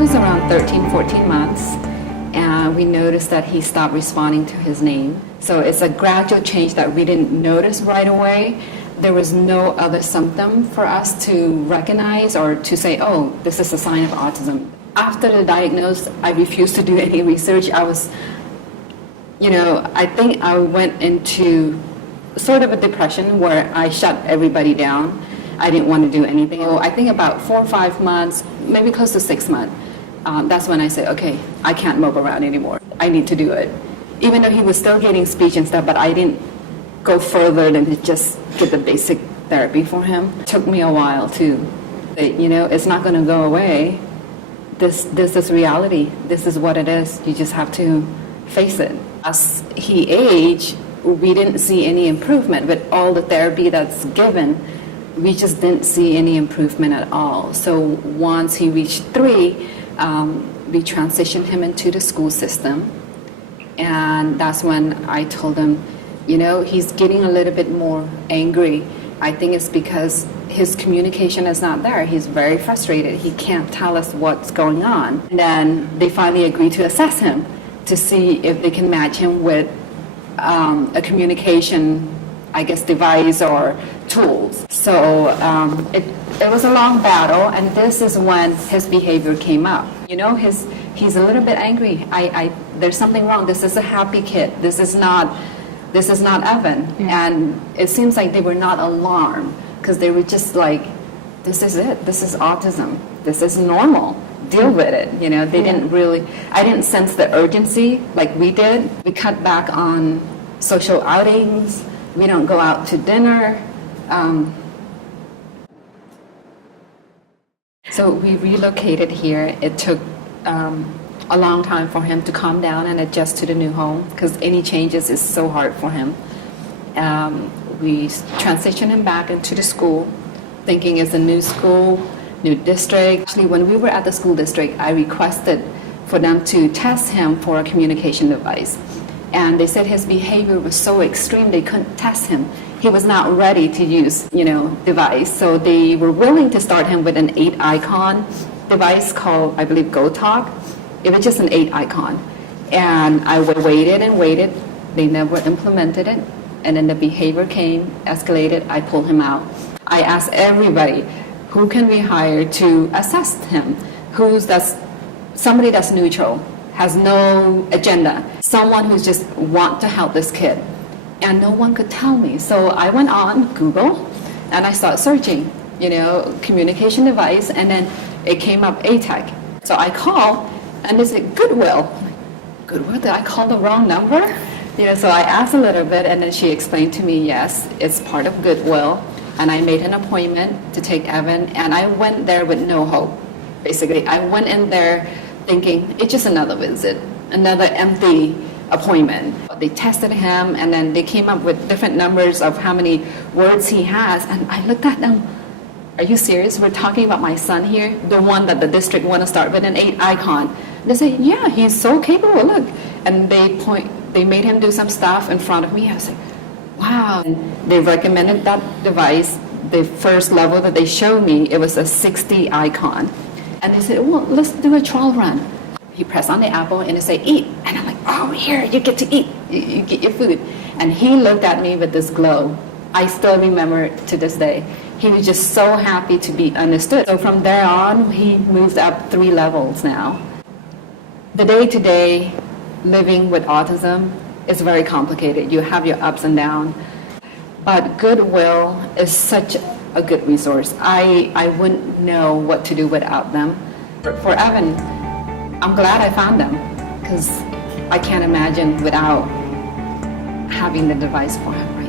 was around 13, 14 months, and we noticed that he stopped responding to his name. So it's a gradual change that we didn't notice right away. There was no other symptom for us to recognize or to say, oh, this is a sign of autism. After the diagnosis, I refused to do any research. I was, I think I went into sort of a depression where I shut everybody down. I didn't want to do anything. So I think about 4 or 5 months, maybe close to 6 months, that's when I said, okay, I can't mope around anymore. I need to do it. Even though he was still getting speech and stuff, but I didn't go further than to just get the basic therapy for him. It took me a while to say, it's not going to go away. This is reality. This is what it is. You just have to face it. As he aged, we didn't see any improvement. With all the therapy that's given, we just didn't see any improvement at all. So once he reached 3, we transitioned him into the school system. And that's when I told him, he's getting a little bit more angry. I think it's because his communication is not there. He's very frustrated. He can't tell us what's going on. And then they finally agreed to assess him to see if they can match him with a communication, device or tools. So it was a long battle, and this is when his behavior came up. He's a little bit angry. There's something wrong. This is a happy kid. This is not Evan. Yeah. And it seems like they were not alarmed because they were just like, this is it. This is autism. This is normal. Deal with it. They didn't really, I didn't sense the urgency like we did. We cut back on social outings. We don't go out to dinner. So we relocated here. It took a long time for him to calm down and adjust to the new home because any changes is so hard for him. We transitioned him back into the school, thinking it's a new school, new district. Actually, when we were at the school district, I requested for them to test him for a communication device. And they said his behavior was so extreme they couldn't test him. He was not ready to use, device. So they were willing to start him with an 8-icon device called, I believe, GoTalk. It was just an 8-icon. And I waited and waited. They never implemented it. And then the behavior came, escalated. I pulled him out. I asked everybody, who can we hire to assess him? Somebody that's neutral, has no agenda, someone who just want to help this kid. And no one could tell me. So I went on Google and I started searching, communication device, and then it came up ATEC. So I called and they said, Goodwill. Goodwill, did I call the wrong number? So I asked a little bit, and then she explained to me, yes, it's part of Goodwill. And I made an appointment to take Evan, and I went there with no hope. Basically, I went in there thinking, it's just another visit, another empty appointment. They tested him, and then they came up with different numbers of how many words he has, and I looked at them, are you serious? We're talking about my son here, the one that the district want to start with an 8-icon. They say, yeah, he's so capable, look. And they made him do some stuff in front of me. I was like, wow. And they recommended that device. The first level that they showed me, it was a 60-icon. And they said, well, let's do a trial run. You press on the apple and they say, eat. And I'm like, oh, here, you get to eat. You get your food. And he looked at me with this glow. I still remember to this day. He was just so happy to be understood. So from there on, he moved up 3 levels now. The day-to-day living with autism is very complicated. You have your ups and downs. But Goodwill is such a good resource. I wouldn't know what to do without them. For Evan, I'm glad I found them because I can't imagine without having the device for him.